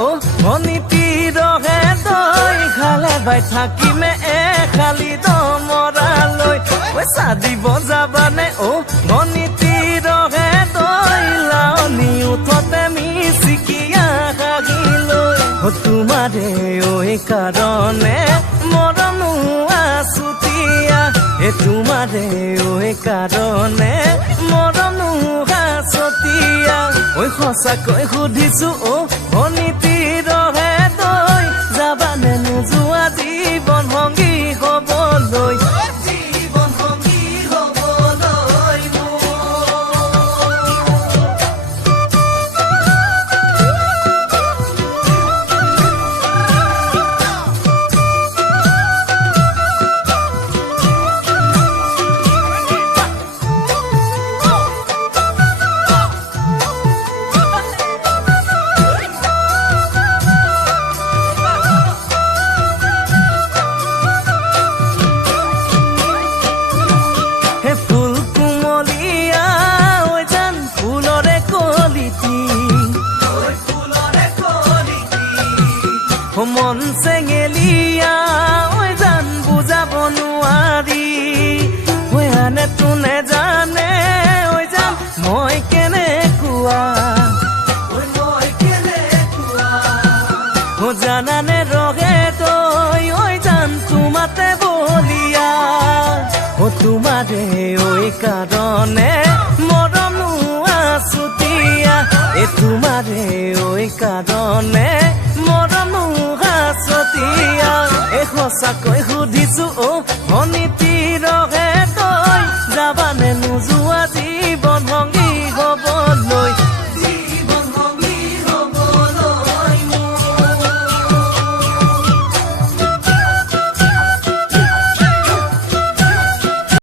অ মনিতি ৰহে তই খালে বাই থাকিমে খালি দমৰালৈ পইচা দিব যাবানে অ মনিতি ৰহে তই লাউনি উঠতে মিচিকিয়া হাগিলৈ তোমাৰে ঐ কাৰণে মৰমো আছুতীয়া তোমাৰে ঐ কাৰণে মৰমো আছতীয়া ঐ সঁচাকৈ সুধিছো অ মনিতি ৰহে তই যাবানে নোযোৱা জীৱন সংগী হ'বলৈ জীৱন সংগী হ'বলৈ মন চেঙেলিয়া ঐ জান বুজাব নোৱাৰি ঐ আনে তোনে জানে ঐ জান মই কেনেকুৱা জানানে ৰহে তই ঐ জান তোমাতে বলিয়া তোমাৰে ঐ কাৰণে মৰমো আছুতীয়া তোমাৰে ঐ কাৰণে মৰমো আছতীয়া সঁচাকৈ সুধিছো অ মনিতি